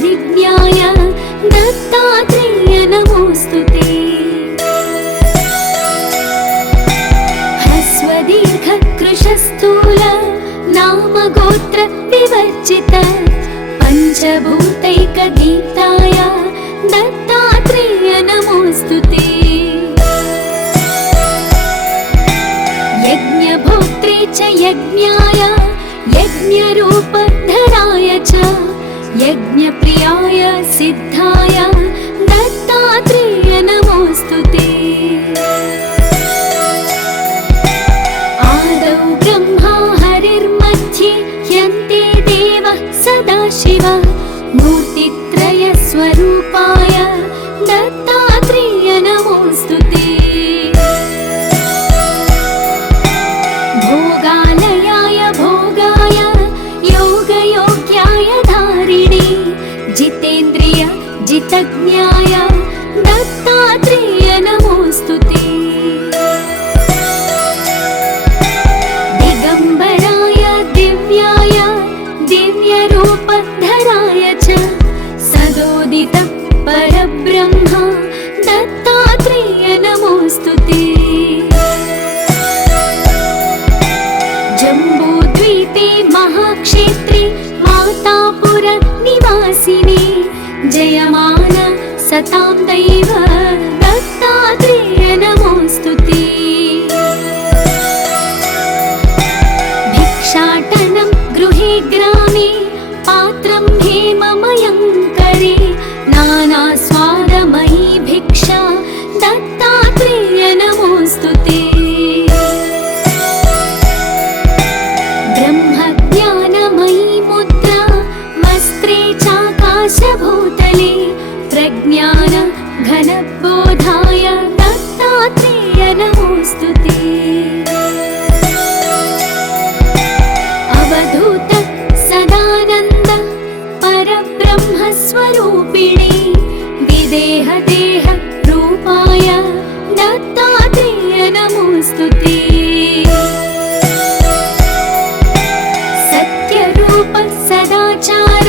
परिज्ञाय दत्तात्रेय नमोऽस्तुते। ह्रस्वदीर्घ कृशस्थूल नाम गोत्र विवर्जित पञ्चभूतैकदीप्ताय दत्तात्रेय नमोऽस्तुते। यज्ञभोक्त्रे च यज्ञाय यज्ञरूपधराय च यज्ञप्रियाय सिद्धाय दत्तात्रेय नमोऽस्तुते। आदौ ब्रह्मा हरिर्मध्ये ह्यन्ते देवः सदाशिवः मूर्तित्रयस्वरूपाय दत्तात्रेय नमोऽस्तुते। भोगालयाय भोगाय योगयोग्याय धारिणे जितेन्द्रिय जितज्ञाय दत्तात्रेय नमोऽस्तुते। दिगम्बराय दिव्याय दिव्यरूपधराय च सदोदित परब्रह्म दत्तात्रेय नमोऽस्तुते। जम्बूद्वीपे महाक्षेत्रे मातापुर निवासिने जयमान सतां दैव दत्तात्रेय नमोऽस्तुते। भिक्षाटनं गृहे ग्रामे पात्रं हेममयं करे नानास्वादमयी भिक्षा दत्तात्रेय नमोऽस्तुते। ब्रह्मज्ञानमयी मुद्रा वस्त्रे चाकाशभूतले प्रज्ञान घनबोधाय दत्तात्रेय नमोऽस्तुते। अवधूत सदानन्द परब्रह्मस्वरूपिणे विदेहदेह रूपाय दत्तात्रेय नमोऽस्तुते। सत्यरूप सदाचार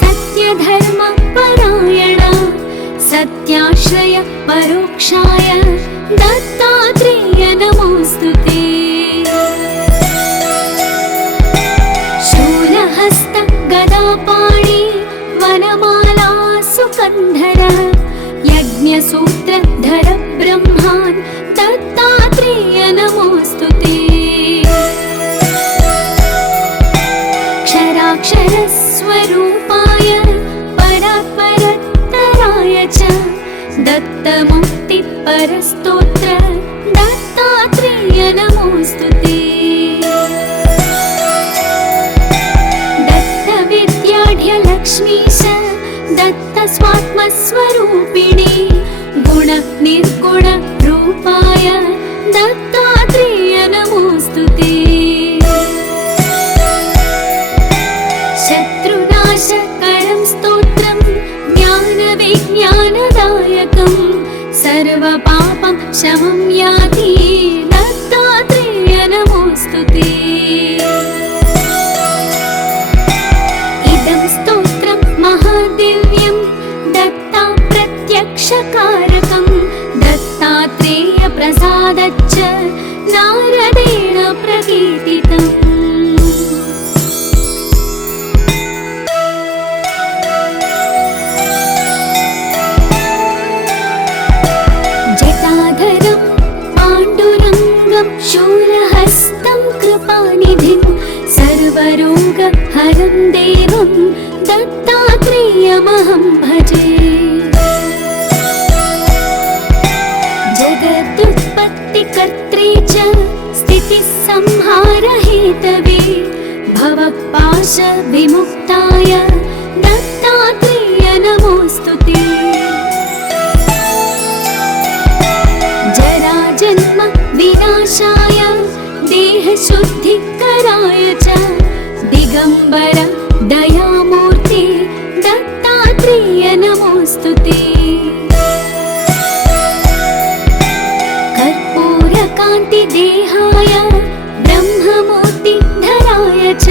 सत्यधर्म परायण सत्याश्रय परोक्षाय दत्तात्रेय नमोऽस्तुते। शूलहस्त गदापाणि वनमाला सुकन्धर यज्ञसूत्रधर ब्रह्मान् दत्तात्रेय नमोऽस्तुते। क्षराक्षरस्वरूपाय परात्परतराय च दत्तमुक्तिपरस्तोत्र दत्तात्रेय नमोऽस्तुते। दत्तविद्याढ्यलक्ष्मीश दत्तस्वात्मस्वरूपिणे गुणनिर्गुण रूपाय दत्तात्रेय नमोऽस्तुते। शत्रुनाशकरं स्तोत्रं ज्ञानविज्ञानदायकं सर्वपापं शमं याति दत्तात्रेय नमोऽस्तुते। इदं स्तोत्रं महादिव्यं दत्ता प्रत्यक्षकारकं दत्तात्रेय प्रसादच्च नारदेण प्रकीर्तितम्। शूलहस्तं कृपानिधिं सर्वरोगहरं देवं दत्तात्रेयमहं भजे। जगदुत्पत्तिकर्त्रे च स्थितिसंहारहेतवे भवपाशविमुक्ताय दत्तात्रेय नमोऽस्तुते। जराजन्म विनाशाय देहशुद्धिकराय च दिगम्बर दयामूर्ते दत्तात्रेय नमोऽस्तुते। कर्पूरकान्तिदेहाय ब्रह्ममूर्तिधराय च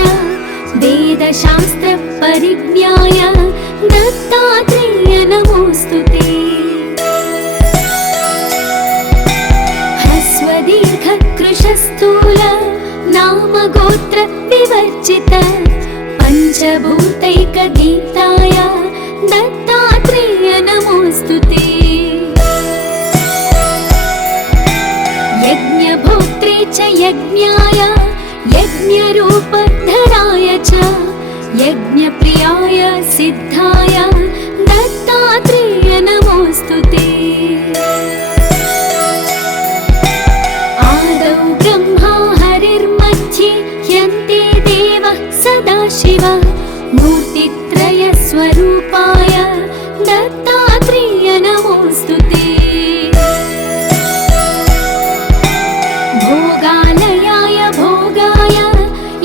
वेदशास्त्रपरिज्ञाय यज्ञरूपधराय च यज्ञप्रियाय सिद्धाय दत्तात्रेय नमोऽस्तु ते। आदौ ब्रह्मा हरिर्मध्ये यन्ते देवः सदाशिवः मूर्तित्रयस्वरूपाय दत्तात्रेय नमोऽस्तु ते। भोगालयाय भोगाय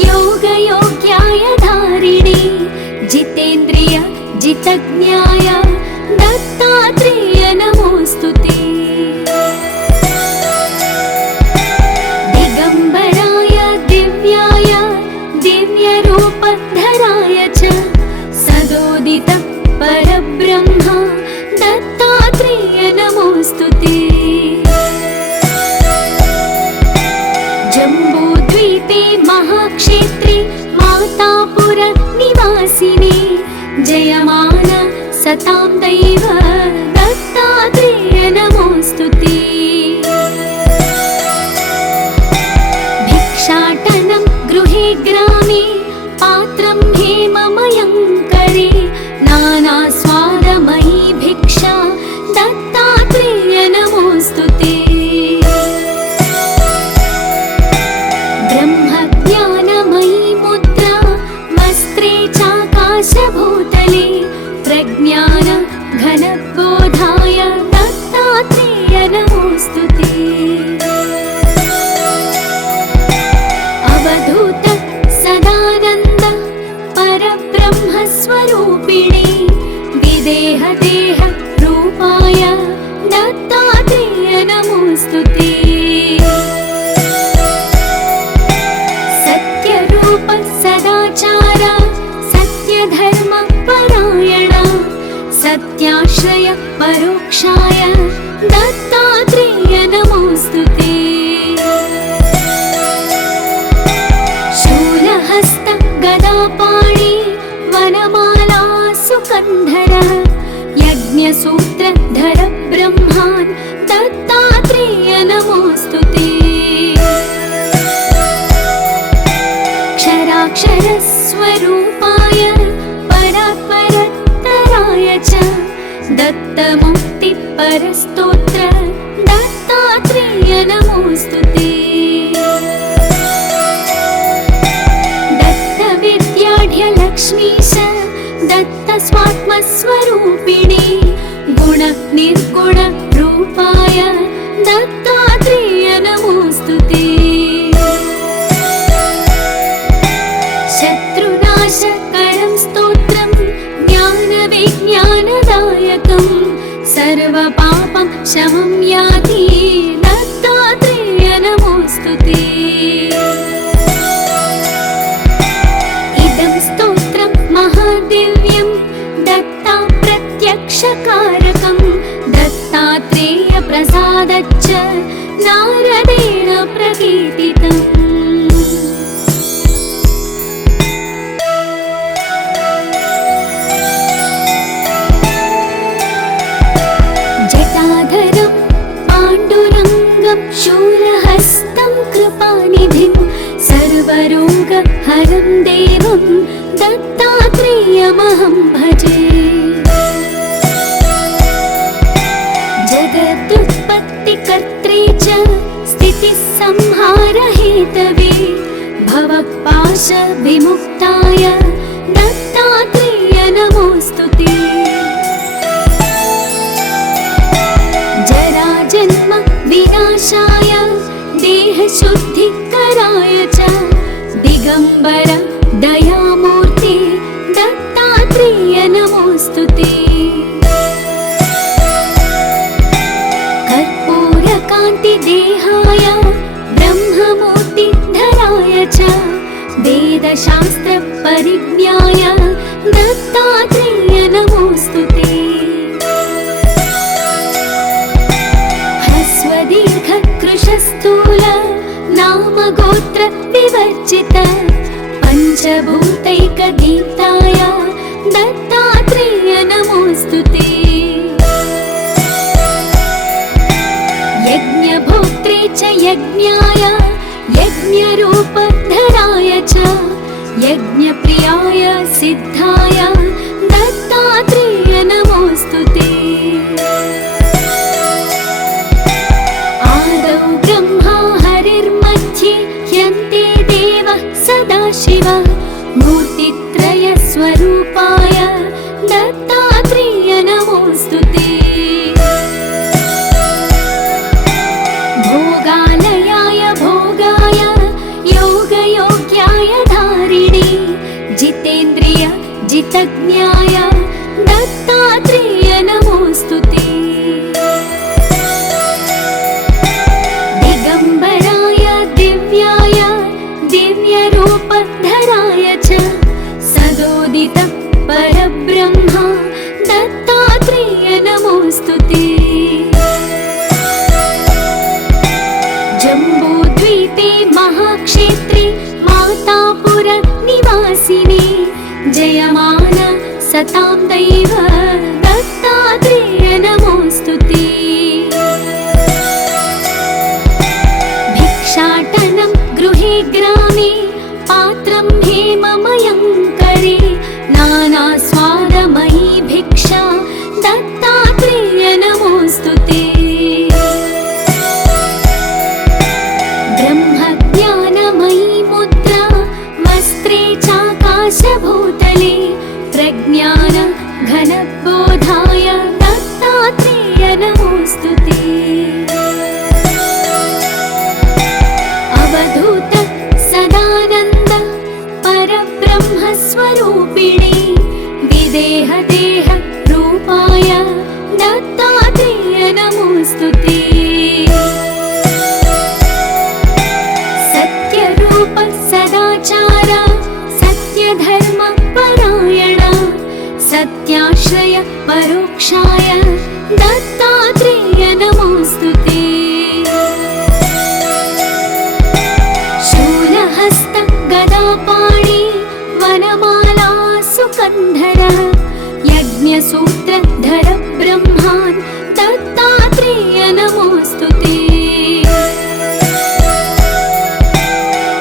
योगयोग्याय धारिणे जितेन्द्रिय जितज्ञाय दत्तात्रेय नमोऽस्तु ते। दिगम्बराय दिव्याय दिव्यरूपधराय च सदोदित परब्रह्म दत्तात्रेय नमोऽस्तु ते। जम्बूद्वीपे महाक्षेत्रे मातापुर निवासिने जयमान सतां दैव दत्तात्रेय नमोऽस्तु ते। भिक्षाटनं गृहे ग्रामे पात्रं हेममयं करे नानास्वादमयी भिक्षा दत्तात्रेय नमोऽस्तु ते। ब्रह्मज्ञानमयी मुद्रा वस्त्रे चाकाशभूतले प्रज्ञान घनबोधाय दत्तात्रेय नमोऽस्तु ते। अवधूत सदानन्द परब्रह्मस्वरूपिणे विदेहदेह रूपाय दत्तात्रेय नमोऽस्तु ते। सत्यरूप सदाचार सत्यधर्म परायण सत्याश्रय परोक्षाय दत्तात्रेय नमोऽस्तु ते। शूलहस्त गदापाणि वनमाला सुकन्धर यज्ञसूत्रधर ब्रह्मान् दत्तात्रेय नमोऽस्तु ते। क्षराक्षरस्वरूपाय परात्परतराय च दत्तमुक्तिपरस्तोत्र दत्तात्रेय नमोऽस्तु ते। दत्तविद्याढ्यलक्ष्मीश दत्तस्वात्मस्वरूपिणे गुणनिर्गुण रूपाय दत्तात्रेय नमोऽस्तु ते। शत्रुनाशकरं स्तोत्रं ज्ञानविज्ञानदायकं सर्वपापं शमं याति दत्तात्रेय नमोऽस्तु ते। इदं स्तोत्रं महादिव्यं दत्ता प्रत्यक्षकारकं दत्तात्रेय प्रसादच्च नारदेण प्रकीर्तितम्। जटाधरं पाण्डुरङ्गं शूलहस्तं कृपानिधिं सर्वरोगहरं देवं दत्तात्रेयमहं भजे। जगदुत्पत्तिकर्त्रे च स्थितिसंहारहेतवे भवपाशविमुक्ताय दत्तात्रेय नमोऽस्तु ते। जराजन्म विनाशाय देहशुद्धिकराय च दिगम्बर दयामूर्ते दत्तात्रेय नमोऽस्तु ते। कर्पूरकान्तिदेहाय ब्रह्ममूर्तिधराय च वेदशास्त्रपरिज्ञाय दत्तात्रेय नमोऽस्तु ते। ह्रस्वदीर्घकृशस्थूल नामगोत्र विवर्जित पञ्चभूतैकदीप्ताय दत्तात्रेय नमोऽस्तु ते। यज्ञभोक्त्रे च यज्ञाय यज्ञरूपधराय सर्वसर्वज्ञाय दत्तात्रेय नमोऽस्तु ते। दिगम्बराय दिव्याय दिव्यरूपधराय च सदोदित परब्रह्म दत्तात्रेय नमोऽस्तु ते। जम्बूद्वीपे महाक्षेत्रे मातापुर निवासिने जयमान सतां दैव दत्तात्रेय नमोऽस्तु ते। भिक्षाटनं गृहे ग्रामे पात्रं हेममयं करे नानास्वादमयी भिक्षा दत्तात्रेय नमोऽस्तु ते। ब्रह्मज्ञानमयी मुद्रा वस्त्रे चाकाशभूतले प्रज्ञान घनबोधाय दत्तात्रेय नमोऽस्तु ते। अवधूत सदानन्द परब्रह्मस्वरूपिणे विदेहदेह रूपाय दत्तात्रेय नमोऽस्तु ते। सत्यरूप सदाचार सत्यधर्म परायण सत्याश्रय परोक्षाय दत्तात्रेय नमोऽस्तु ते। शूलहस्त गदापाणि वनमाला सुकन्धर यज्ञसूत्रधर ब्रह्मान् दत्तात्रेय नमोऽस्तु ते।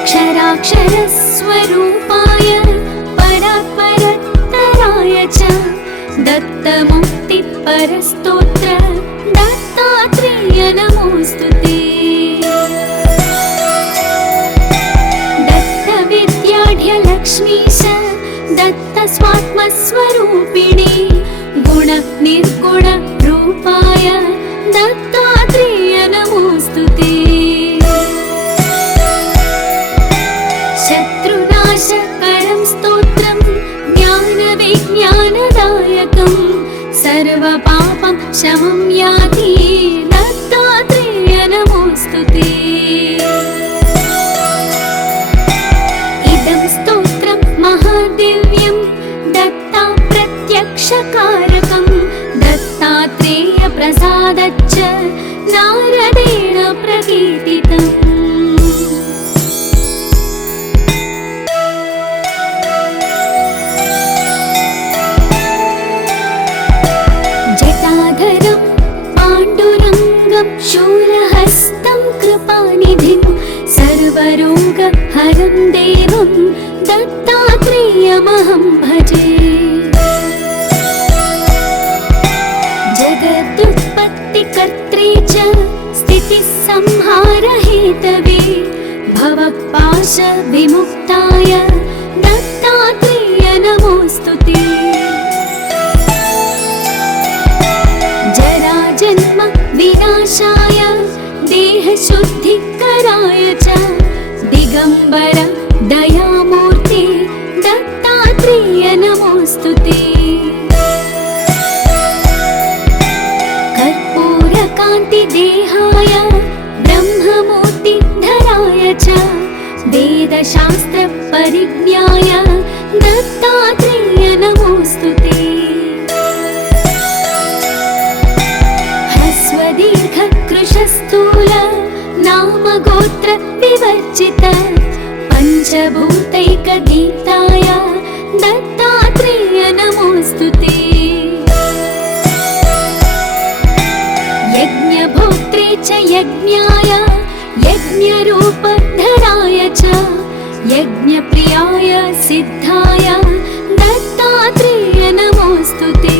क्षराक्षरस्वरूपाय परात्परतराय च दत्तमुक्तिपरस्तोत्र दत्तात्रेय नमोऽस्तु ते। दत्तविद्याढ्यलक्ष्मीश दत्तस्वात्मस्वरूपिणे गुणनिर्गुण रूपाय दत्तात्रेय नमोऽस्तु ते। शत्रुनाशकरं स्तोत्रं ज्ञानविज्ञानदायकं सर्वपापं शमं याति दत्तात्रेय नमोऽस्तु ते। इदं स्तोत्रं महादिव्यं दत्ता प्रत्यक्षकारकं दत्तात्रेय प्रसादच्च नारदेण प्रकीर्तितम्। जटाधरं पाण्डुरङ्गं शूलहस्तं कृपानिधिं सर्वरोगहरं देवं दत्तात्रेयमहं भजे। जगदुत्पत्तिकर्त्रे च स्थितिसंहारहेतवे भवपाशविमुक्ताय दत्तात्रेय नमोऽस्तु ते। जराजन्म विनाशाय देहशुद्धिकराय च दिगम्बर दयामूर्ते दत्तात्रेय नमोऽस्तु ते। कर्पूरकान्तिदेहाय ब्रह्ममूर्तिधराय च वेदशास्त्रपरिज्ञाय दत्तात्रेय नमोऽस्तु ते। ह्रस्वदीर्घकृशस्थूल नामगोत्र विवर्जित पञ्चभूतैकदीप्ताय दत्तात्रेय नमोऽस्तु ते। यज्ञभोक्त्रे च यज्ञाय यज्ञरूपधराय च यज्ञप्रियाय सिद्धाय दत्तात्रेय नमोऽस्तु ते।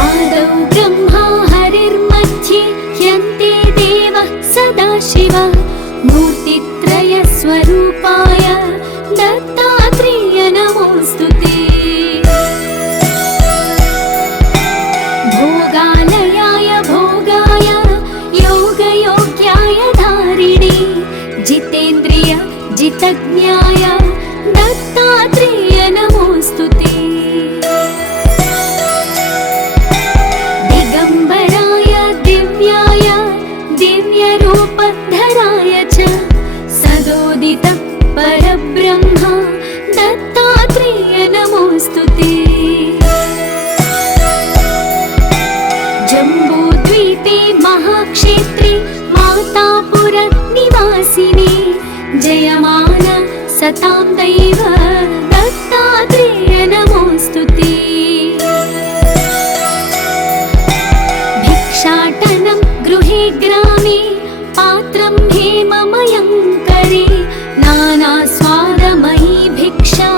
आदौ ब्रह्मा हरिर्मध्ये ह्यन्ते देवः सदाशिव मूर्तित्रयस्वरूपाय दैव दत्तात्रेय नमोऽस्तु ते। भिक्षाटनं गृहे ग्रामे पात्रं हेममयं करे नानास्वादमयी भिक्षा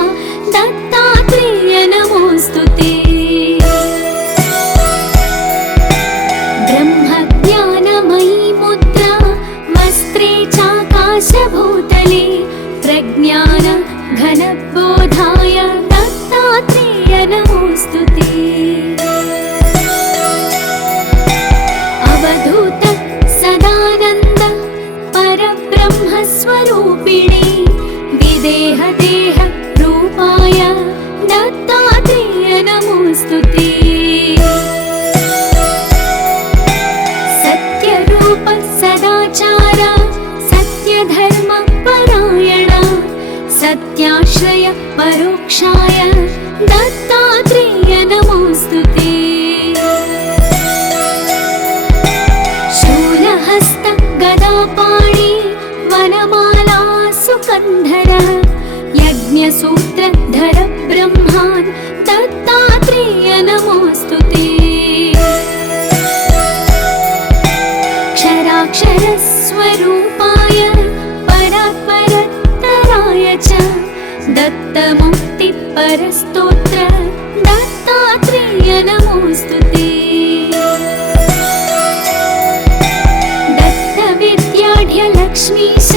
दत्तात्रेय नमोऽस्तु ते। ब्रह्मज्ञानमयी मुद्रा वस्त्रे चाकाशभूतले प्रज्ञान घनबोधाय दत्तात्रेय नमोऽस्तु ते। अवधूत सदानन्द परब्रह्मस्वरूपिणे विदेह देह रूपाय दत्तात्रेय नमोऽस्तु ते। सत्यरूप सदाचार सत्यधर्म परायण सत्याश्रय परोक्षाय दत्तात्रेय नमोऽस्तु ते। शूलहस्त गदापाणि वनमाला सुकन्धर यज्ञसूत्रधर ब्रह्मान् दत्तात्रेय नमोऽस्तु ते। क्षराक्षरस्वरूपाय परात्परतराय च दत्तमुक्तिपरस्तोत्र दत्तात्रेय नमोऽस्तु ते। दत्तविद्याढ्यलक्ष्मीश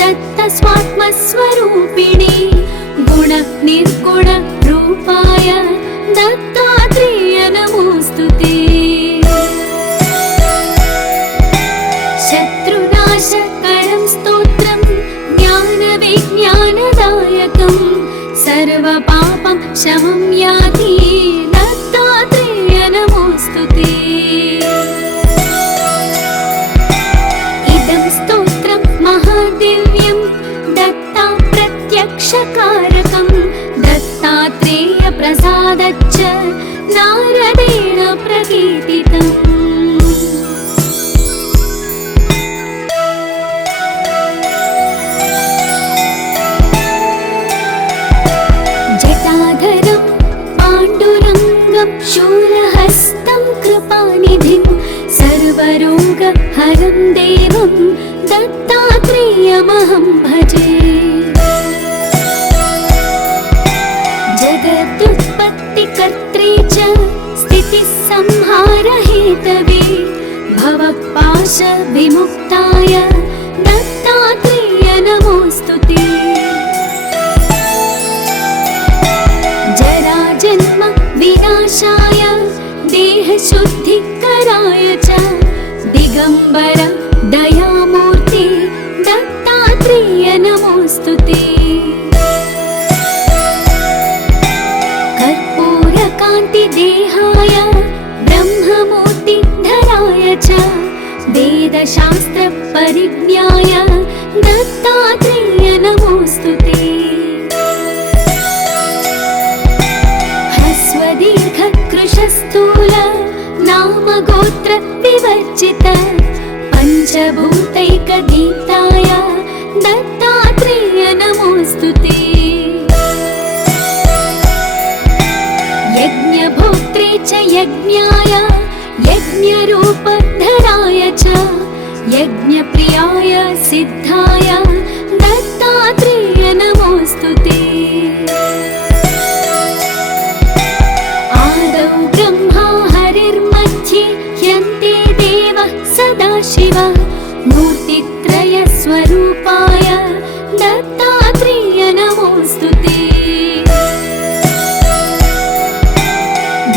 दत्तस्वात्मस्वरूपिणे गुण निर्गुण रूपाय दत्तात्रेय नमोऽस्तु ते। शत्रुनाशकरं स्तोत्रं ज्ञानविज्ञानदायकं सर्वपापं शमं याति दत्तात्रेय नमोऽस्तु ते। इदं स्तोत्रं महादिव्यं दत्ता प्रत्यक्षकारकं दत्तात्रेय प्रसादच्च नारदेण प्रकीर्तितम्। जटाधरं पाण्डुरङ्गं शूलहस्तं कृपानिधिं सर्वरोगहरं देवं दत्तात्रेयमहं भजे। जगदुत्पत्तिकर्त्रे च स्थितिसंहारहेतवे भवपाशविमुक्ताय दत्तात्रेय नमोऽस्तु ते। जराजन्म विनाशाय देहशुद्धिकराय च दिगम्बर दयामूर्ति दत्तात्रेय नमोऽस्तु ते। कर्पूरकान्तिदेहाय ब्रह्ममूर्तिधराय च वेदशास्त्रपरिज्ञाय दत्तात्रेय नमोऽस्तु ते। ह्रस्वदीर्घकृशस्थूल नामगोत्र विवर्जित पञ्चभूतैकदीप्ताय दत्तात्रेय नमोऽस्तु ते। यज्ञभोक्त्रे च यज्ञाय यज्ञरूपधराय च यज्ञप्रियाय सिद्धाय दत्तात्रेय नमोऽस्तु ते। आदौ ब्रह्मा हरिर्मध्ये ह्यन्ते देवः सदाशिव मूर्तित्रयस्वरूपाय दत्तात्रेय नमोऽस्तु ते।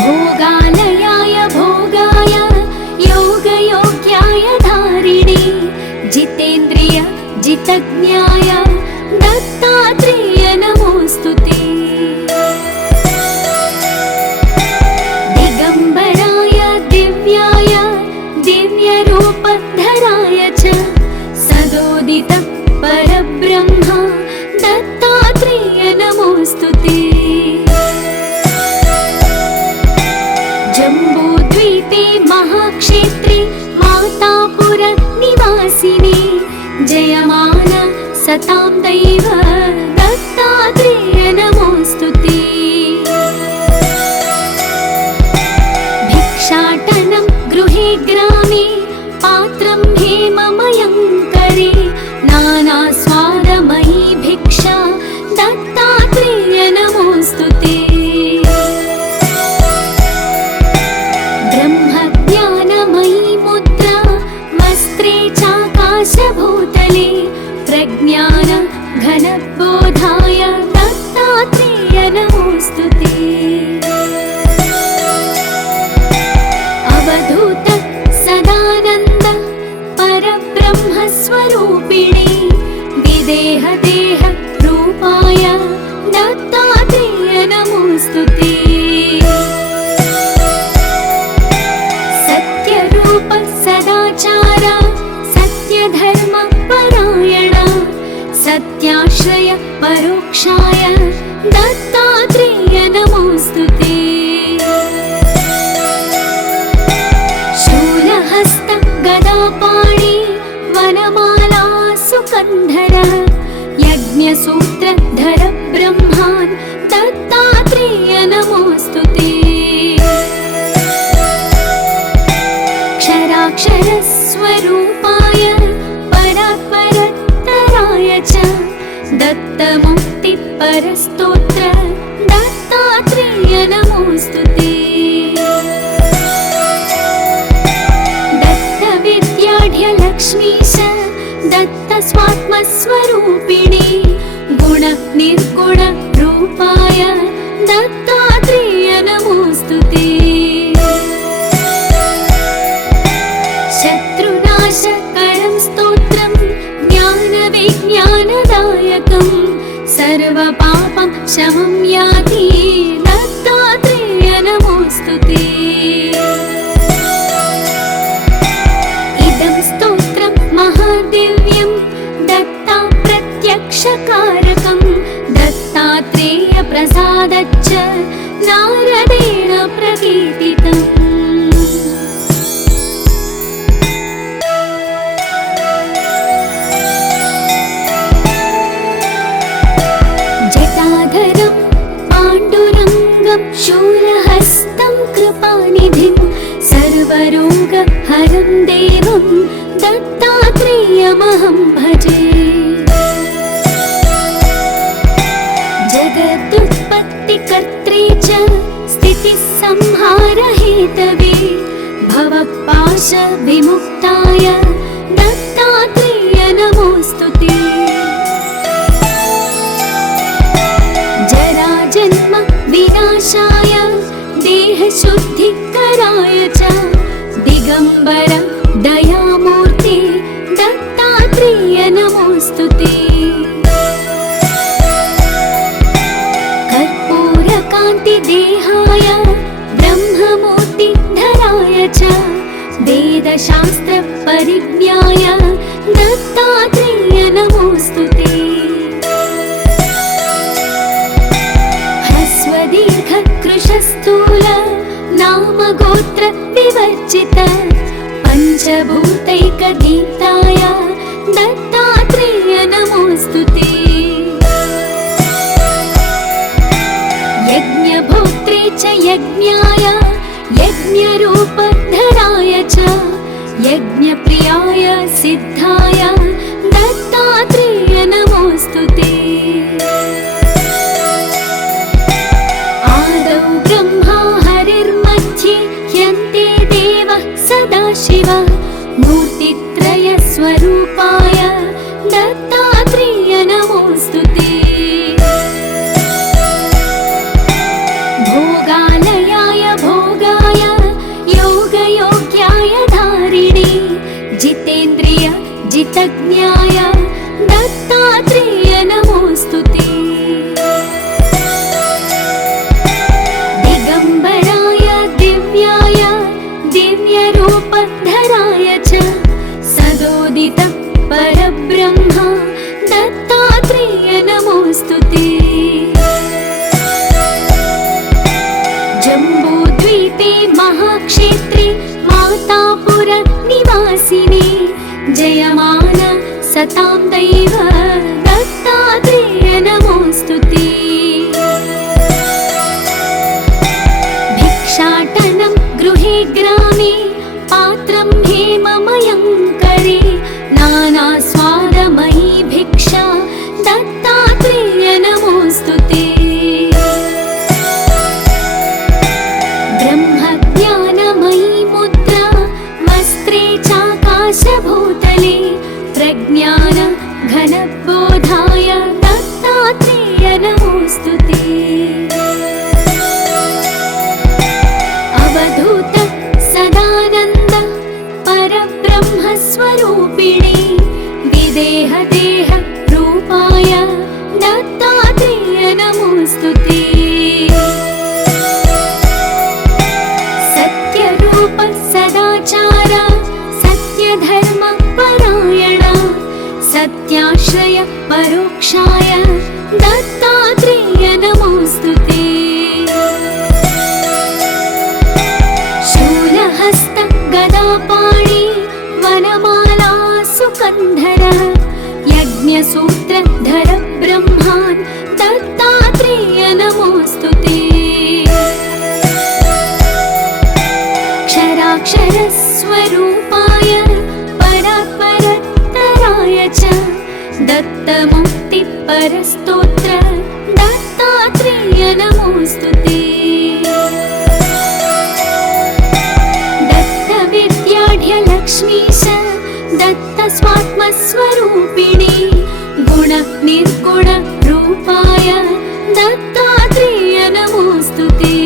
भोगालयाय भोगाय योगयोग्याय धारिणे जितेन्द्रिय जितज्ञाय दत्तात्रेय नमोऽस्तु ते। दिगम्बराय दिव्याय दिव्यरूपधराय च सदोदित परब्रह्म दत्तात्रेय नमोऽस्तु ते। जम्बूद्वीपे महाक्षेत्रे मातापुर निवासिने जयमान सतां दैव दत्तात्रेय नमोऽस्तु ते। सत्यरूप सदाचार सत्यधर्म परायण सत्याश्रय परोक्षाय दत्तात्रेय नमोऽस्तु ते। शूलहस्त गदापाणि वनमाला सुकन्धर यज्ञसूत्रधर ब्रह्मान् दत्तात्रेय नमोऽस्तु ते। क्षराक्षरस्वरूपाय परात्परतराय च दत्तमुक्तिपरस्तोत्र दत्तात्रेय नमोऽस्तु ते। दत्तविद्याढ्यलक्ष्मीश दत्तस्वात्मस्वरूपिणी गुणनिर्गुण रूपाय दत्तात्रेय नमोऽस्तु ते। शत्रुनाशकरं स्तोत्रं ज्ञानविज्ञानदायकं सर्वपापं शमं याति दत्तात्रेय नमोऽस्तु ते। इदं स्तोत्रं महादिव्यं दत्ता प्रत्यक्षकारकं दत्तात्रेय प्रसादच्च नारदेण प्रकीर्तितम्। जटाधरं पाण्डुरङ्गं शूलहस्तं कृपानिधिं सर्वरोगहरं देवं दत्तात्रेयमहं भजे। जगदुत्पत्तिकर्त्रे च स्थितिसंहारहेतवे भवपाशविमुक्ताय दत्तात्रेय नमोऽस्तु ते। जराजन्म विनाशाय देहशुद्धिकराय च दिगम्बर दयामूर्ते दत्तात्रेय नमोऽस्तु ते। कर्पूरकान्तिदेहाय ब्रह्ममूर्तिधराय च वेदशास्त्रपरिज्ञाय दत्तात्रेय नमोऽस्तु ते। ह्रस्वदीर्घकृशस्थूल नामगोत्र विवर्जित पञ्चभूतैकदीप्ताय दत्तात्रेय नमोऽस्तु ते। यज्ञभोक्त्रे च यज्ञाय यज्ञरूपधराय च यज्ञप्रियाय सिद्धाय दत्तात्रेय नमोऽस्तु ते। आदौ ब्रह्मा हरिर्मध्ये ह्यन्ते देवः सदाशिव मूर्तित्रयस्वरूपाय दत्तात्रेय नमोऽस्तु ते। भोगालयाय भोगाय योगयोग्याय धारिणे जितेन्द्रिय जितज्ञाय दत्तात्रेय नमोऽस्तु ते। दिगम्बराय दिव्याय दिव्यरूपधराय च सदोदित परब्रह्म दत्तात्रेय नमोऽस्तु ते। जम्बूद्वीपे महाक्षेत्रे मातापुर निवासिने जयमान सतां दैव दत्तात्रेय नमोऽस्तु ते। भिक्षाटनं गृहे ग्रामे पात्रं हेममयं करे नानास्वादमयी भिक्षा दत्तात्रेय नमोऽस्तु ते। ब्रह्मज्ञानमयी मुद्रा वस्त्रे चाकाशभूतले प्रज्ञान घन दत्तात्रेय नमोऽस्तु ते। शूलहस्त गदापाणि वनमाला सुकन्धर यज्ञसूत्रधर ब्रह्मान् दत्तात्रेय नमोऽस्तु ते। क्षराक्षरस्वरूपाय परात्परतराय च दत्तमुक्तिपरस्तोत्र दत्तात्रेय नमोऽस्तु ते। दत्तविद्याढ्यलक्ष्मीश दत्तस्वात्मस्वरूपिणी गुणनिर्गुणरूपाय दत्तात्रेय नमोऽस्तु ते।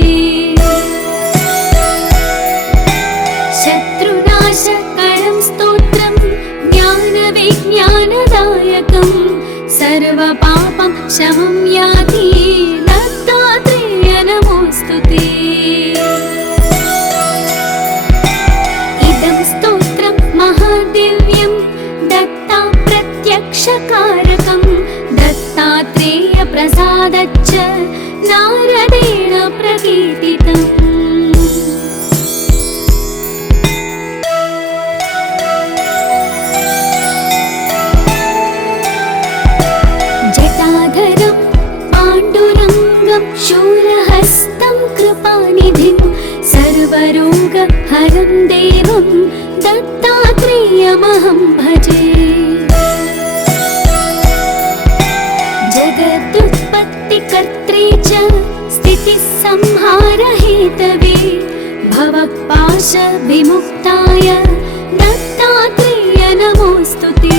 शत्रुनाशकरं स्तोत्रं ज्ञानविज्ञानदायकं सर्वपापं शमं याति दत्तात्रेय नमोऽस्तु ते। इदं स्तोत्रं महादिव्यं दत्ता प्रत्यक्षकारकं दत्तात्रेय प्रसादच्च नारदेण प्रकीर्तितम्। जटाधरं पाण्डुरङ्गं शूलहस्तं कृपानिधिं सर्वरोगहरं देवं दत्तात्रेयमहं भजे। जगदुत्पत्तिकर्त्रे च स्थितिसंहारहेतवे भवपाशविमुक्ताय दत्तात्रेय नमोऽस्तु ते।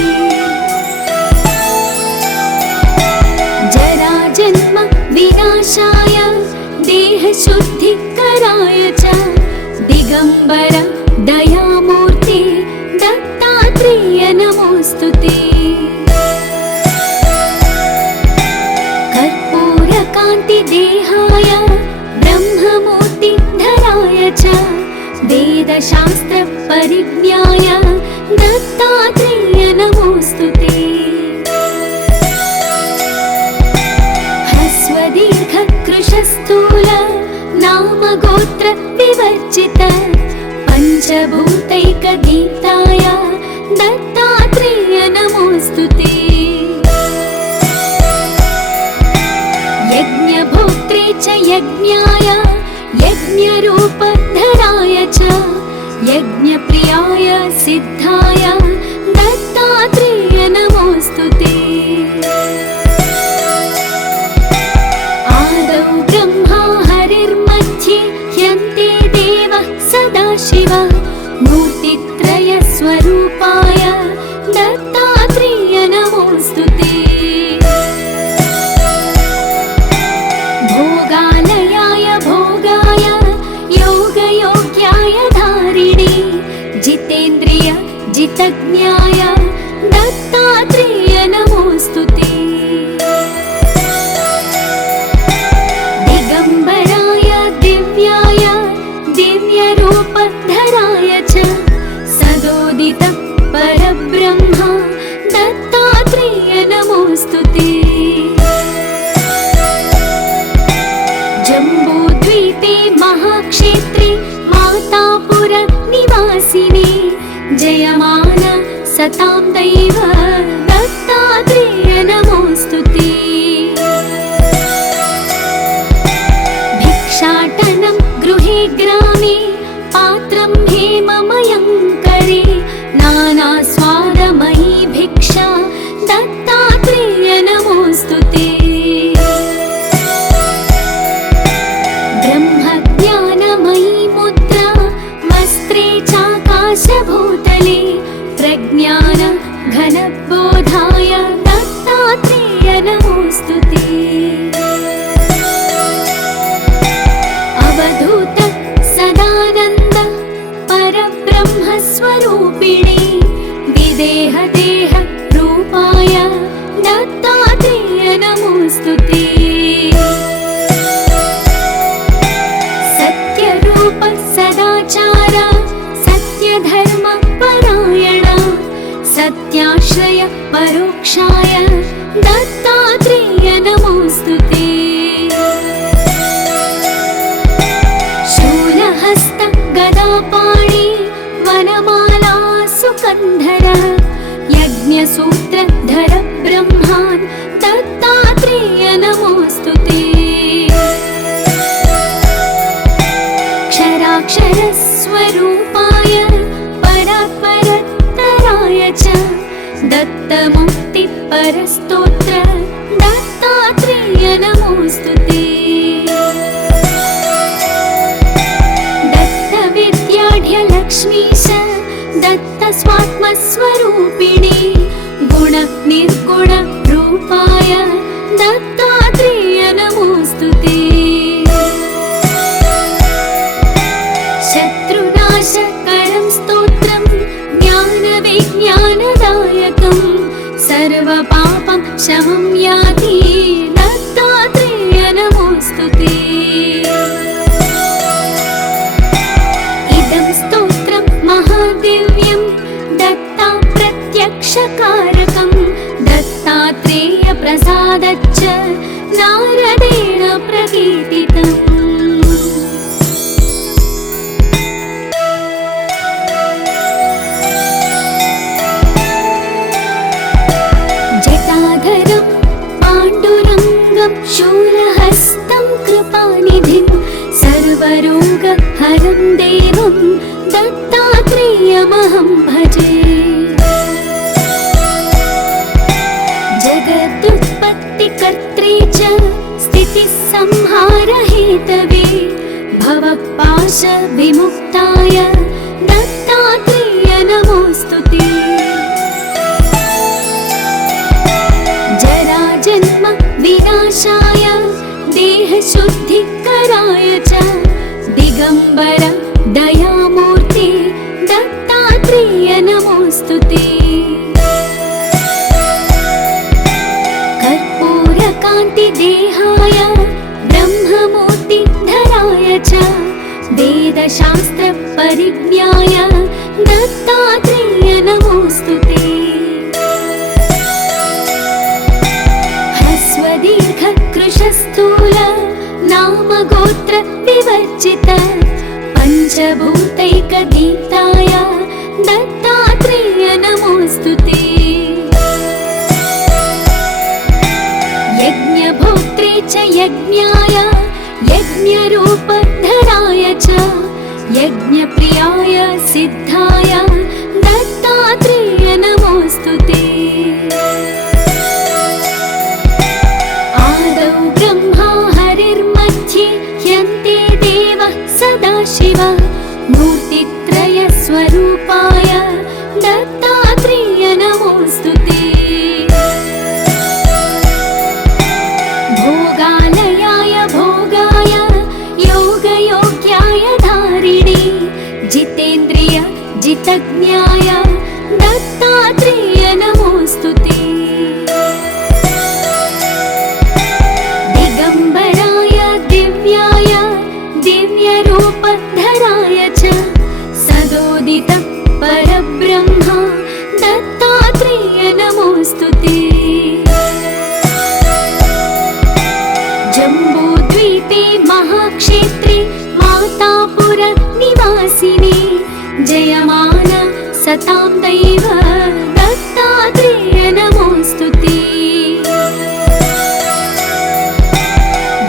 जराजन्म विनाशाय देहशुद्धिकराय च दिगम्बर दयामूर्ते दत्तात्रेय नमोऽस्तु ते। कर्पूरकान्तिदेहाय ब्रह्ममूर्तिधराय च वेदशास्त्रपरिज्ञाय दत्तात्रेय नमोऽस्तु ते। दीर्घकृशस्थूल नामगोत्र विवर्जित पञ्चभूतैकगीताय दत्तात्रेय नमोऽस्तु ते। यज्ञभोक्त्रे च यज्ञाय यज्ञरूपधराय च यज्ञप्रियाय सिद्धाय दत्तात्रेय नमोऽस्तु ते। ब्रह्मा हरिर्मध्ये ह्यन्ते देवः सदाशिव मूर्तित्रयस्वरूपाय दत्तात्रेय नमोऽस्तु ते। भोगालयाय भोगाय योगयोग्याय धारिणे जितेन्द्रिय जितज्ञाय दत्तात्रेय नमोऽस्तु ते। दिव्यरूपधराय च सदोदित परब्रह्म दत्तात्रेय नमोऽस्तु ते। जम्बूद्वीपे महाक्षेत्रे मातापुर निवासिने जयमान सतां दैव दत्तात्रेय नमोऽस्तु ते। भिक्षाटनं गृहे ग्रामे पात्रं हेममयं करे नानास्वादमयी भिक्षा दत्तात्रेय नमोऽस्तु ते। ब्रह्मज्ञानमयी मुद्रा वस्त्रे चाकाशभूतले प्रज्ञान घनबोधाय दत्तात्रेय नमोऽस्तु ते। अवधूत सदानन्द परब्रह्मस्वरूपिणे विदेहदेह रूपाय दत्तात्रेय नमोऽस्तु ते। सत्यरूप सदाचार सत्यधर्म परायण सत्याश्रय परोक्षाय दत्तात्रेय नमोऽस्तु नमोऽस्तु ते। शूलहस्त गदापाणि वनमाला सुकन्धर यज्ञसूत्रधर ब्रह्मान् दत्तात्रेय नमोऽस्तु ते। क्षराक्षरस्वरूपाय परात्परत्तराय च दत्तमुक्तिपरस्तोत्र दत्तात्रेय नमोऽस्तु ते। दत्तविद्याढ्यलक्ष्मीश दत्तस्वात्मस्वरूपिणी गुणनिर्गुणरूपाय दत्तात्रेय नमोऽस्तु ते। शत्रुनाशकरं स्तोत्रं ज्ञानविज्ञानदायकं सर्वपापं शमं याति दत्तात्रेय नमोऽस्तु ते। इदं स्तोत्रं महादिव्यं दत्ता प्रत्यक्षकारकं दत्तात्रेय प्रसादच्च नारदेण प्रकीर्तितम्। जटाधरं पाण्डुरङ्गं शूलहस्तं कृपानिधिं सर्वरोगहरं देवं दत्तात्रेयमहं भजे। जगदुत्पत्तिकर्त्रे च स्थितिसंहारहेतवे भवपाशविमुक्ताय दत्तात्रेय नमोऽस्तु ते। जराजन्म विनाशाय देहशुद्धिकराय च दिगम्बर दयामूर्ते दत्तात्रेय नमोऽस्तु ते। कर्पूरकान्तिदेहाय ब्रह्ममूर्तिधराय च वेदशास्त्रपरिज्ञाय दत्तात्रेय नमोऽस्तु ते। ह्रस्वदीर्घकृशस्थूल नामगोत्र विवर्जित पञ्चभूतैकदीप्ताय दत्तात्रेय नमोऽस्तु ते। यज्ञभोक्त्रे च यज्ञाय यज्ञरूपधराय च यज्ञप्रियाय सिद्धाय दत्तात्रेय नमोऽस्तु ते। आदौ ब्रह्मा हरिर्मध्ये ह्यन्ते देवः सदाशिव मूर्तित्रयस्वरूपाय दत्तात्रेय नमोऽस्तु ते। भोगालयाय भोगाय योगयोग्याय धारिणे जितेन्द्रिय जितज्ञाय दत्तात्रेय नमोऽस्तु ते। दिगम्बराय दिव्याय दिव्यरूपधराय च सदोदित परब्रह्म दत्तात्रेय नमोऽस्तु ते। जम्बूद्वीपे महाक्षेत्रे मातापुर निवासिने जयमान सतां दैव दत्तात्रेय नमोऽस्तु ते।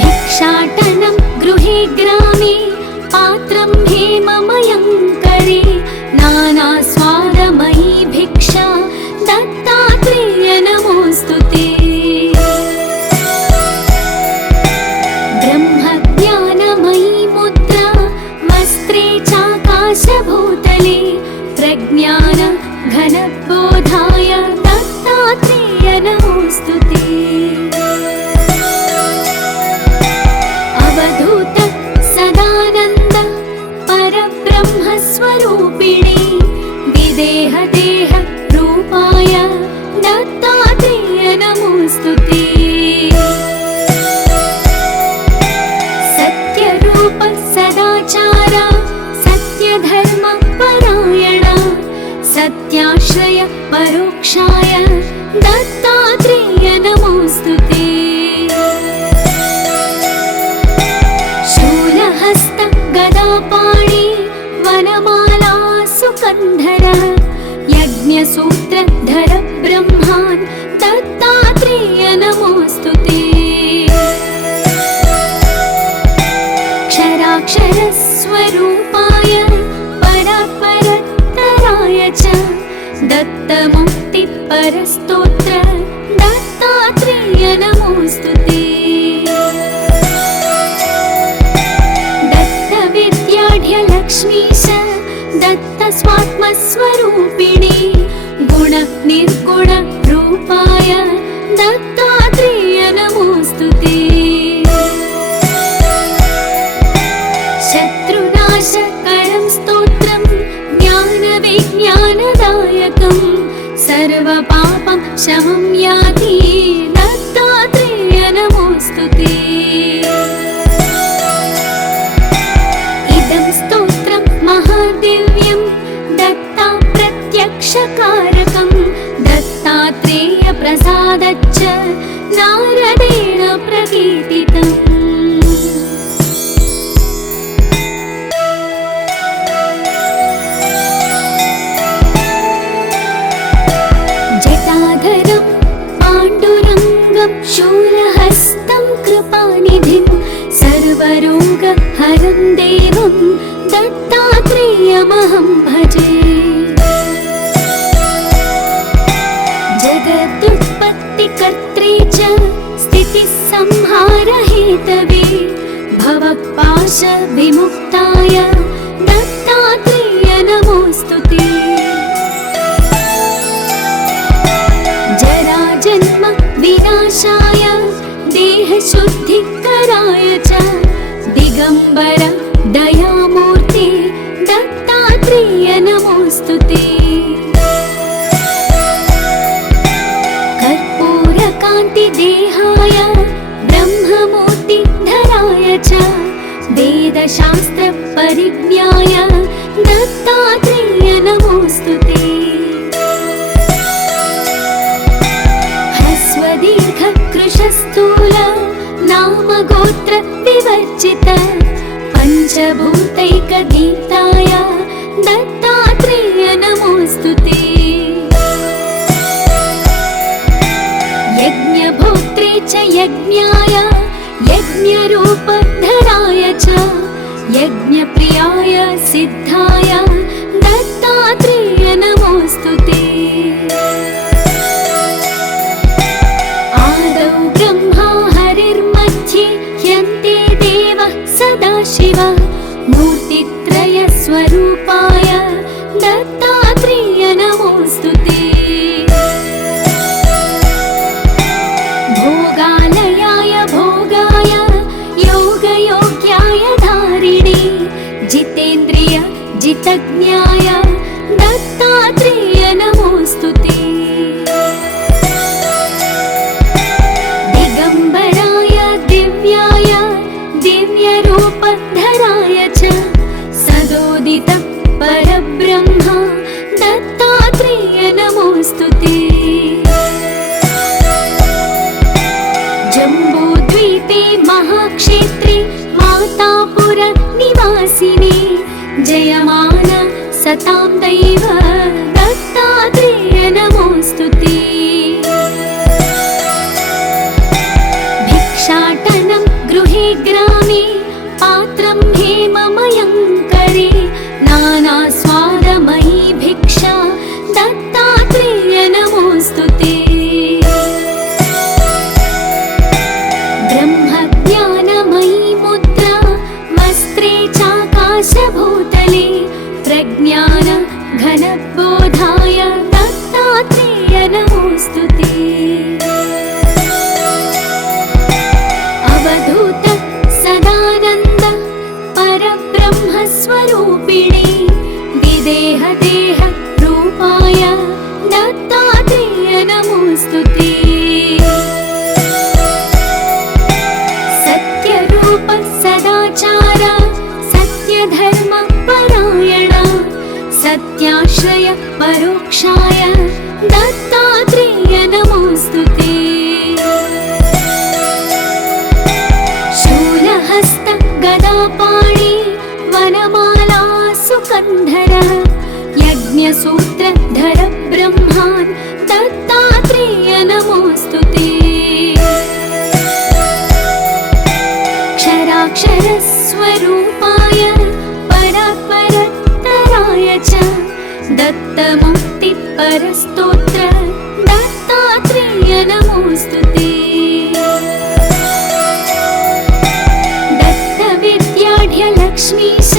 भिक्षाटनं गृहे ग्रामे पात्रं हेममयं करे नानास्वादमयी भिक्षा दत्तात्रेय नमोऽस्तु ते। ब्रह्मज्ञानमयी मुद्रा वस्त्रे चाकाशभूतले प्रज्ञान घनबोधाय दत्तात्रेय नमोऽस्तु ते। अवधूत सदानन्द परब्रह्मस्वरूपिणे विदेहदेह रूपाय दत्तात्रेय नमोऽस्तु ते। सत्यरूप सदाचार सत्यधर्म परायण सत्याश्रय परोक्षाय दत्तात्रेय नमोऽस्तु ते। यज्ञसूत्रधर ब्रह्मान् दत्तात्रेय नमोऽस्तु ते। क्षराक्षरस्वरूपाय परात्परत्तराय च दत्तमुक्तिपरस्तोत्र दत्तात्रेय नमोऽस्तु ते। दत्तविद्याढ्यलक्ष्मीश दत्तस्वात्मस्वरूपिणी गुणनिर्गुणरूपाय दत्तात्रेय नमोऽस्तु ते। शत्रुनाशकरं स्तोत्रं ज्ञानविज्ञानदायकं सर्वपापं शमं याति दत्तात्रेय नमोऽस्तु ते। इदं स्तोत्रं महादिव्यं दत्ता प्रत्यक्षकारकं दत्तात्रेय प्रसादच्च नारदेण प्रकीर्तितम्। जटाधरं पाण्डुरङ्गं शूलहस्तं कृपानिधिं सर्वरोगहरं देवं दत्तात्रेयमहं भजे। जगदुत्पत्तिकर्त्रे च स्थितिसंहारहेतवे भवपाशविमुक्ताय दत्तात्रेय नमोऽस्तु ते। जराजन्म विनाशाय देहशुद्धिकराय च दिगम्बर दयामूर्ते दत्तात्रेय नमोऽस्तु ते। कर्पूरकान्तिदेहाय ब्रह्ममूर्तिधराय च वेदशास्त्रपरिज्ञाय दत्तात्रेय नमोऽस्तु ते। ह्रस्वदीर्घकृशस्थूल नामगोत्र विवर्जित पञ्चभूतैकदीप्ताय दत्तात्रेय नमोऽस्तु ते। यज्ञभोक्त्रे च यज्ञाय यज्ञरूपधराय च यज्ञप्रियाय सिद्धाय दत्तात्रेय नमोऽस्तु ते। आदौ ब्रह्मा हरिर्मध्ये ह्यन्ते देवः सदाशिवः मूर्तित्रयस्वरूपाय दत्तात्रेय नमोऽस्तु ते। भोगालयाय भोगाय योगयोग्याय धारिणे जितेन्द्रिय जितज्ञाय दत्तात्रेय नमोऽस्तु ते। दिगम्बराय दिव्याय दिव्यरूपधराय च सदोदित परब्रह्म दत्तात्रेय नमोऽस्तु ते। जम्बूद्वीपे महाक्षेत्रे मातापुर निवासिने जयमान सतां दैव दत्तात्रेय नमोऽस्तु ते। भिक्षाटनं गृहे ग्रामे पात्रं हेममयं करे नानास्वादमयी भिक्षा दत्तात्रेय नमोऽस्तु ते। ब्रह्मज्ञानमयी मुद्रा वस्त्रे चाकाशभूतले प्रज्ञान घनबोधाय दत्तात्रेय नमोऽस्तु ते। अवधूत सदानन्द परब्रह्मस्वरूपिणे विदेहदेह रूपाय दत्तात्रेय नमोऽस्तु ते। सत्यरूप सदाचार सत्यधर्म परायण सत्याश्रय परोक्षाय दत्तात्रेय नमोऽस्तु ते। शूलहस्त गदापाणि वनमाला सुकन्धर यज्ञसूत्रधर ब्रह्म स्वरूपाय परात्परतराय च दत्तमुक्तिपरस्तोत्र दत्तात्रेय नमोऽस्तुते। दत्तविद्याढ्यलक्ष्मीश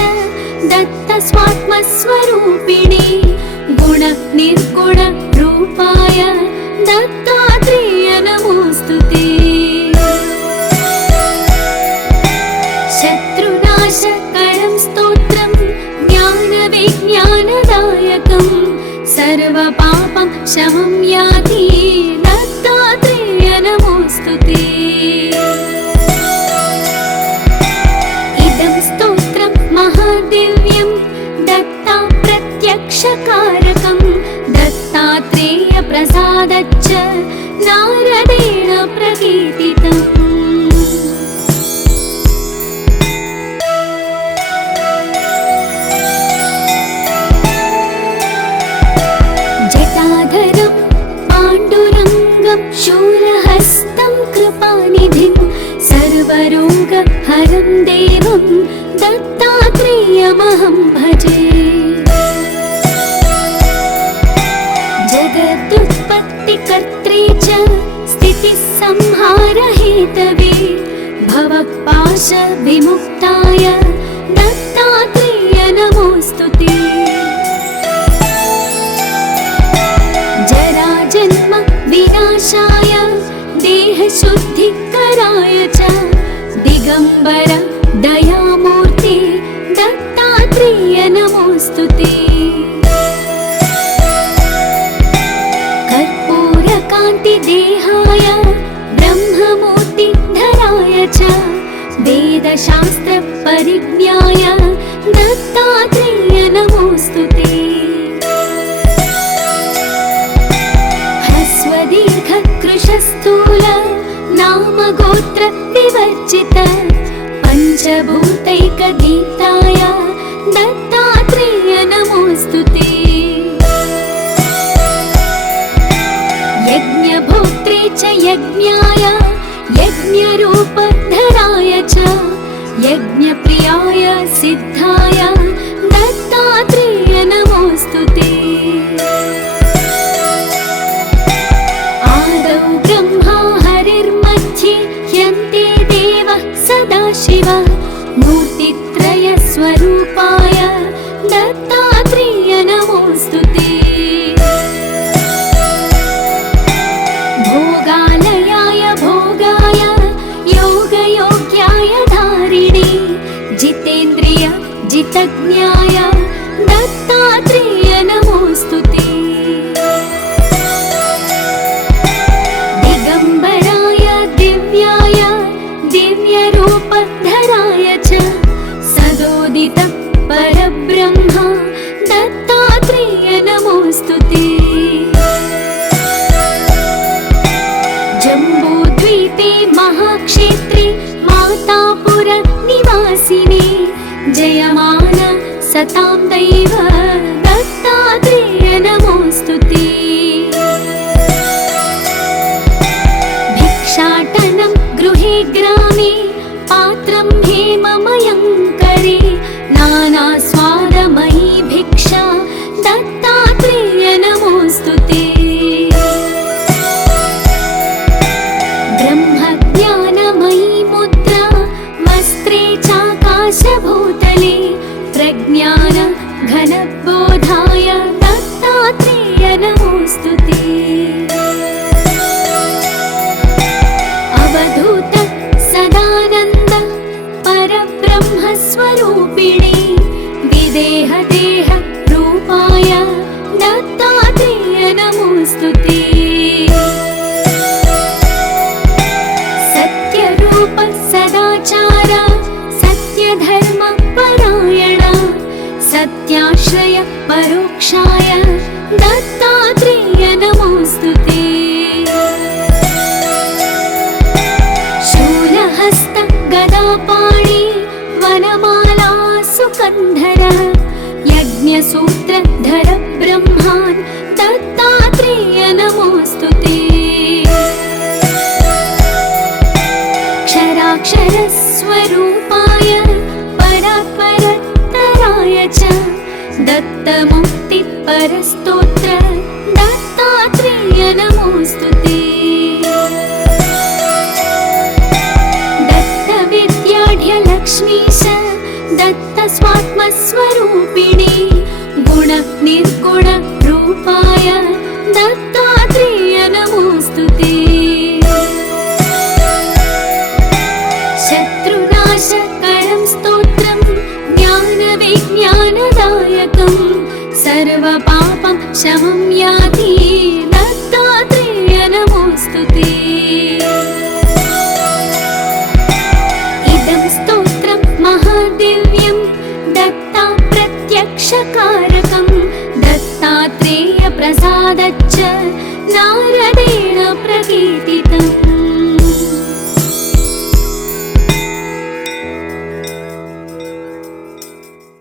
दत्तस्वात्मस्वरूपिणे गुणनिर्गुणरूपाय दत्तात्रेय नमोऽस्तुते। शत्रुनाशकरं स्तोत्रं ज्ञानविज्ञानदायकं सर्वपापं शमं याति दत्तात्रेय नमोऽस्तुते। इदं स्तोत्रं महादिव्यं दत्ता प्रत्यक्षकारकं दत्तात्रेय प्रसादच्च नारदेण प्रकीर्तितम्। जटाधरं पाण्डुरङ्गं शूलहस्तं कृपानिधिं सर्वरोगहरं देवं दत्तात्रेयमहं भजे। जगदुत्पत्तिकर्त्रे च स्थितिसंहारहेतवे भवपाशविमुक्ताय दत्तात्रेय नमोऽस्तुते। जराजन्म विनाशाय देहशुद्धिकराय च दिगम्बर दयामूर्ते दत्तात्रेय नमोऽस्तुते। कर्पूरकान्तिदेहाय ब्रह्ममूर्तिधराय च वेदशास्त्रपरिज्ञाय दत्तात्रेय नमोऽस्तुते। ह्रस्वदीर्घकृशस्थूल नामगोत्र विवर्जित पञ्चभूतैकगीताय दत्तात्रेय नमोऽस्तुते। यज्ञभोक्त्रे च यज्ञाय यज्ञरूपधराय च यज्ञप्रियाय सिद्धाय दत्तात्रेय नमोऽस्तुते। आदौ ब्रह्मा हरिर्मध्ये ह्यन्ते देवः सदाशिवः मूर्तित्रयस्वरूपाय दत्तात्रेय नमोऽस्तुते। भोगालयाय भोगाय योगयोग्याय धारिणे जितेन्द्रिय जितज्ञाय दत्तात्रेय नमोऽस्तुते। दिगम्बराय दिव्याय दिव्यरूपधराय च सदोदित परब्रह्म दत्तात्रेय नमोऽस्तुते। जम्बूद्वीपे महाक्षेत्रे मातापुर निवासिने जयमान सतां दैव दत्तात्रेय नमोऽस्तुते। भिक्षाटनं गृहे ग्रामे पात्रं हेममयं करे नानास्वादमयी भिक्षा दत्तात्रेय नमोऽस्तुते। ब्रह्मज्ञानमयी मुद्रा वस्त्रे चाकाशभूतले प्रज्ञान घनबोधाय दत्तात्रेय नमोऽस्तुते। अवधूत सदानन्द परब्रह्मस्वरूपिणे विदेहदेह रूपाय दत्तात्रेय नमोऽस्तुते। सत्यरूप सदाचार सत्यधर्म परायण सत्याश्रय परोक्षाय दत्तात्रेय नमोऽस्तुते। शूलहस्त गदापाणि वनमाला सुकन्धर यज्ञसूत्रधर ब्रह्मान् दत्तात्रेय नमोऽस्तुते। क्षराक्षरस्वरूपाय परा स्वात्मस्वरूपिणे गुणनिर्गुणरूपाय दत्तात्रेय नमोऽस्तुते। शत्रुनाशकरं स्तोत्रं ज्ञानविज्ञानदायकं सर्वपापं शमं याति दत्तात्रेय नमोऽस्तुते। इदं स्तोत्रं महादिव्यं दत्ता प्रत्यक्षकारकं दत्तात्रेय प्रसादच्च नारदेण प्रकीर्तितम्।